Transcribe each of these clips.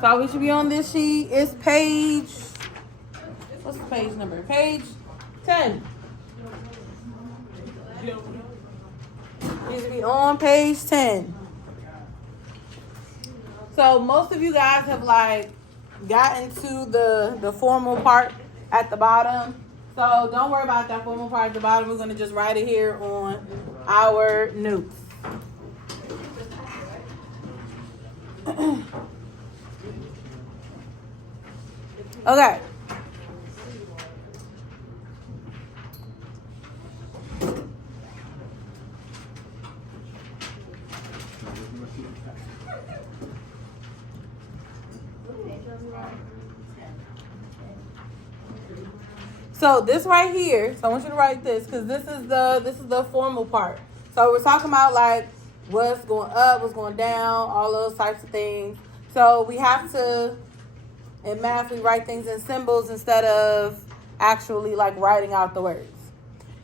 So we should be on this sheet. It's page, what's the page number? Page 10. You should be on page 10. So most of you guys have like gotten to the formal part at the bottom. So don't worry about that formal part at the bottom. We're going to just write it here on our notes. Okay. So this right here, so I want you to write this because this is the formal part. So we're talking about like what's going up, what's going down, all those types of things. So we have to, in math, we write things in symbols instead of actually like writing out the words.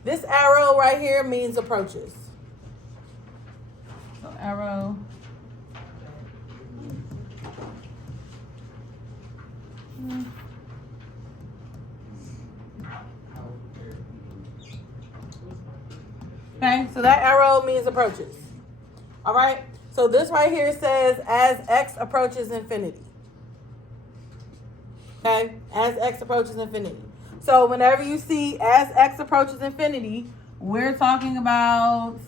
This arrow right here means approaches. So arrow. Okay, so that arrow means approaches. All right, so this right here says as x approaches infinity. Okay, as x approaches infinity. So whenever you see as x approaches infinity, we're talking about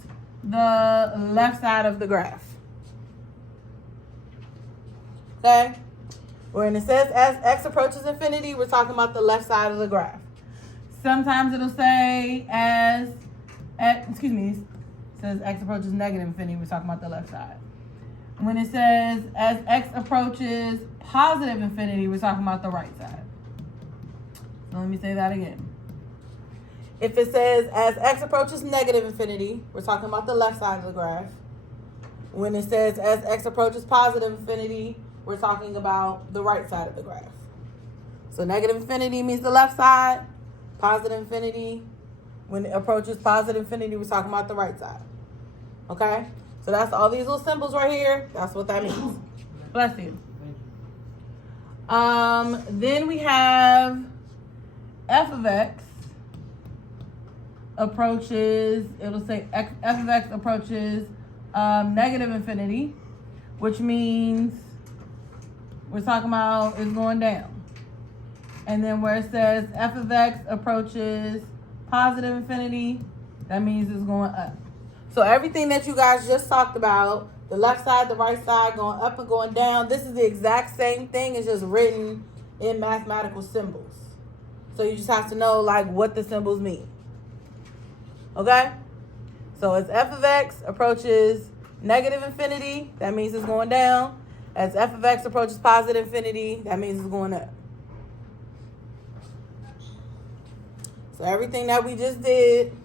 the left side of the graph. Okay, when it says as x approaches infinity, we're talking about the left side of the graph. Sometimes it'll say as it says x approaches negative infinity, we're talking about the left side. When it says as x approaches positive infinity, we're talking about the right side. So let me say that again. If it says as x approaches negative infinity, we're talking about the left side of the graph. When it says as x approaches positive infinity, we're talking about the right side of the graph. So negative infinity means the left side, positive infinity, when it approaches positive infinity, we're talking about the right side. Okay? So that's all these little symbols right here. That's what that means. Bless you. Then we have f of x approaches, it'll say f of x approaches negative infinity, which means we're talking about is going down. And then where it says f of x approaches positive infinity, that means it's going up. So everything that you guys just talked about, the left side, the right side, going up and going down, this is the exact same thing. It's just written in mathematical symbols. So you just have to know like what the symbols mean. Okay? So as f of x approaches negative infinity, that means it's going down. As f of x approaches positive infinity, that means it's going up. So everything that we just did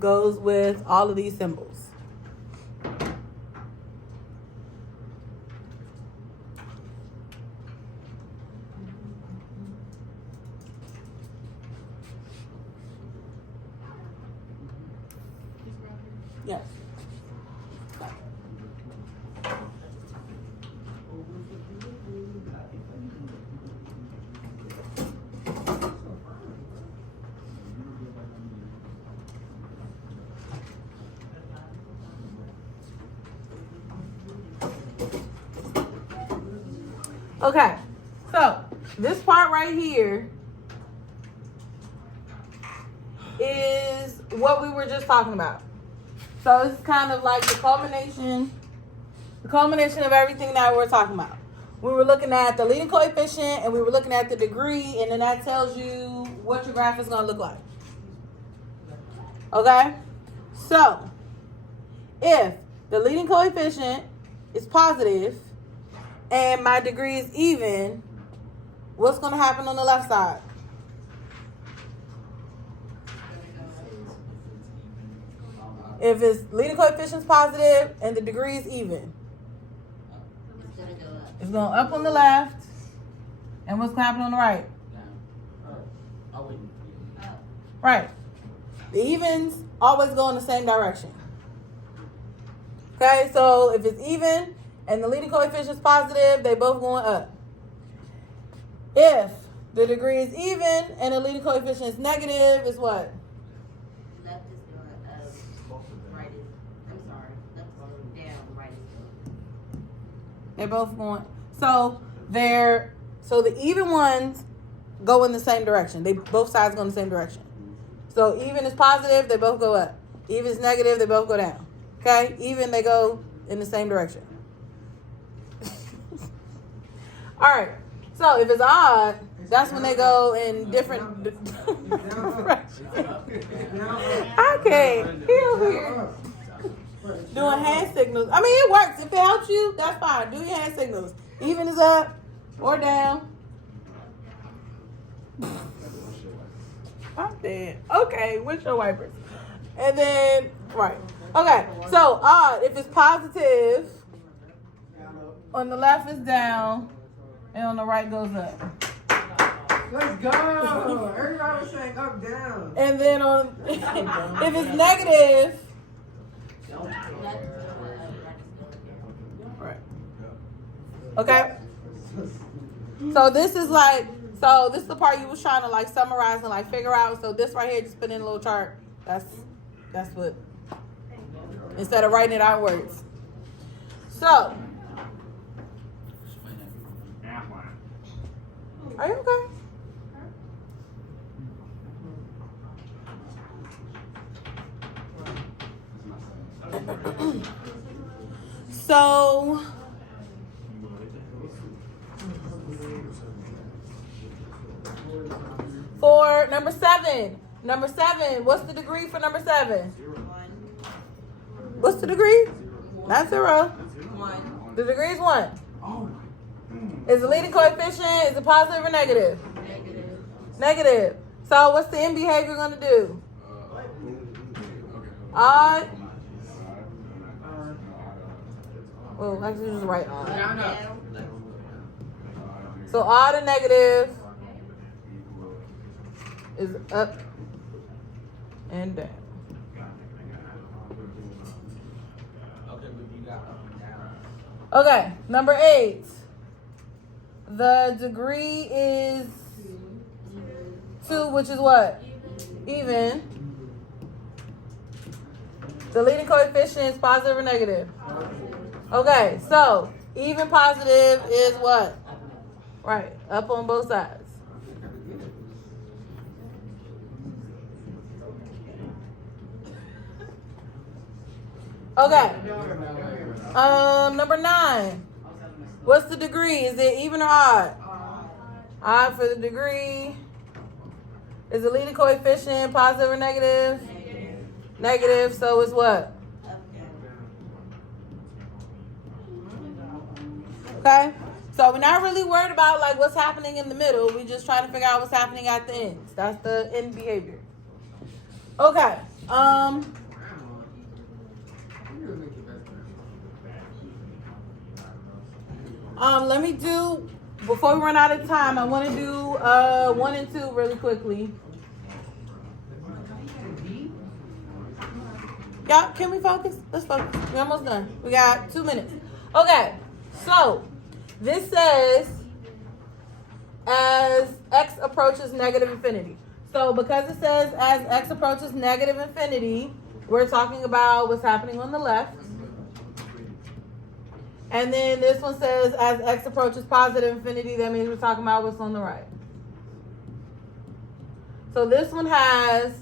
goes with all of these symbols. Yes. Okay, so this part right here is what we were just talking about. So this is kind of like the culmination of everything that we're talking about. We were looking at the leading coefficient and we were looking at the degree, and then that tells you what your graph is going to look like. Okay? So, if the leading coefficient is positive and my degree is even, what's going to happen on the left side? If it's leading coefficient is positive and the degree is even, it's going up on the left, and what's going to happen on the right? Right. The evens always go in the same direction. Okay, so if it's even, and the leading coefficient is positive, they both going up. If the degree is even and the leading coefficient is negative, is what? Left is going up, right is, I'm sorry, left is going down, right is going up. They're both going. So the even ones go in the same direction. They both sides go in the same direction. So even is positive, they both go up. Even is negative, they both go down. Okay? Even, they go in the same direction. All right. So if it's odd, that's when they go in different directions. I can't. He over here doing hand signals. I mean, it works. If it helps you, that's fine. Do your hand signals. Even is up or down. I'm dead. Okay, windshield wipers. And then, right. Okay, so odd, if it's positive, on the left is down, and on the right goes up. Let's go. Everybody was saying up, down. And then on, if it's negative, right. Okay. So this is like, so this is the part you was trying to like summarize and like figure out. So this right here, just put in a little chart. That's what, instead of writing it out in words. So, are you okay? So, for number seven, what's the degree for number 7? What's the degree? Not 0. 1. The degree is 1. Is the leading coefficient, is it positive or negative? Negative. Negative. So what's the end behavior going to do? Odd. Well, actually just write odd. Down. So odd and negative is up and down. Okay, number 8. The degree is 2, which is what? Even. The leading coefficient is positive or negative? Okay, so even positive is what? Right, up on both sides. Okay. Number 9. What's the degree? Is it even or odd? Odd for the degree. Is the leading coefficient positive or negative? Negative, so it's what? Okay? So we're not really worried about like what's happening in the middle. We're just trying to figure out what's happening at the ends. That's the end behavior. Okay. Let me do, before we run out of time, I want to do 1 and 2 really quickly. Y'all, can we focus? Let's focus. We're almost done. We got 2 minutes. Okay, so this says as x approaches negative infinity. So because it says as x approaches negative infinity, we're talking about what's happening on the left. And then this one says as x approaches positive infinity, that means we're talking about what's on the right. So this one has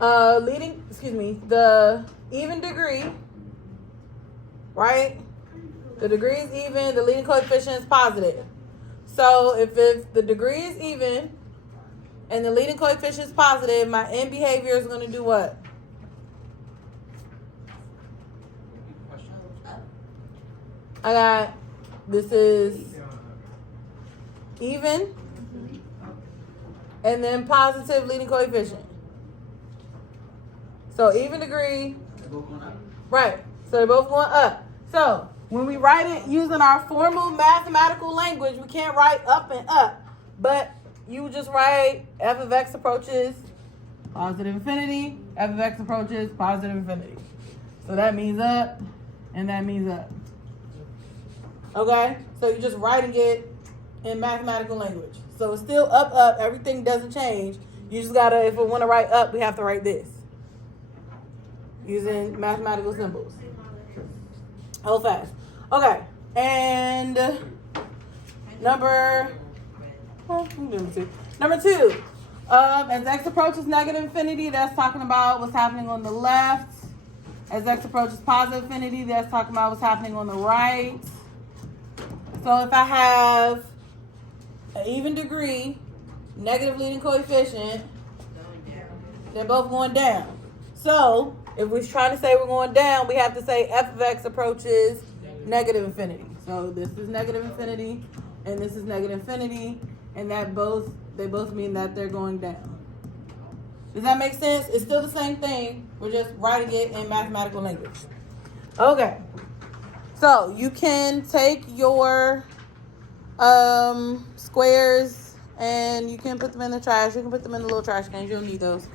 the even degree, right? The degree is even, the leading coefficient is positive. So if the degree is even and the leading coefficient is positive, my end behavior is going to do what? I got, this is even, and then positive leading coefficient. So even degree, right, so they're both going up. So when we write it using our formal mathematical language, we can't write up and up, but you just write f of x approaches positive infinity, f of x approaches positive infinity. So that means up, and that means up. Okay? So you're just writing it in mathematical language. So it's still up, up. Everything doesn't change. You just gotta, if we want to write up, we have to write this. Using mathematical symbols. Hold fast. Okay. And number two. As x approaches negative infinity, that's talking about what's happening on the left. As x approaches positive infinity, that's talking about what's happening on the right. So if I have an even degree, negative leading coefficient, they're both going down. So if we're trying to say we're going down, we have to say f of x approaches negative infinity. So this is negative infinity, and this is negative infinity, and they both mean that they're going down. Does that make sense? It's still the same thing. We're just writing it in mathematical language. Okay. So you can take your squares and you can put them in the trash. You can put them in the little trash cans. You don't need those.